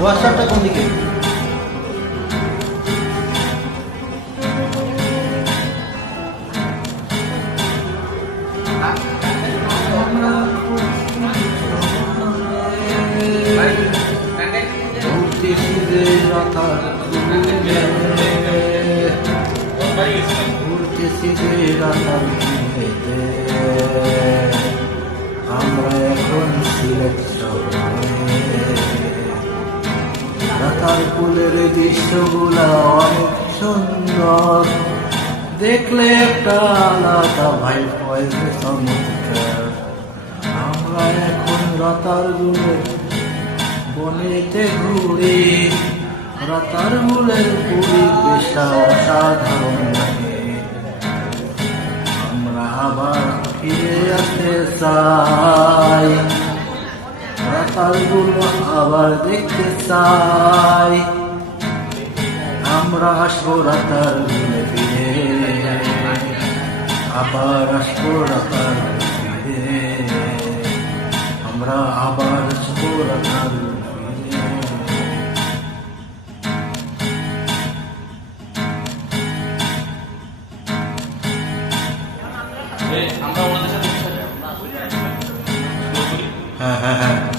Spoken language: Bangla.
ওয়াশারটা কোন দিকে? আমরা এখন সিলেট রাতার ফুলের দৃশ্যগুলা অনেক সুন্দর, দেখলে একটা আলাদা ভাই পয়সে চমৎকার। আমরা এখন রাতার গুলে বনেতে ঘুরি, রাতার গুলের পরিবেশটা অসাধারণ লাগে। আমরা আবার ফিরে আসতে চাই, রাতার গুলো আবার দেখতে চাই। আমরা আসবো রাতার গুলে ফিরে, আবার আসবো রাতার ফিরে, আমরা আবার আসবো রাতার ফিরে। আমরা ওনাদের সাথে হ্যাঁ হ্যাঁ হ্যাঁ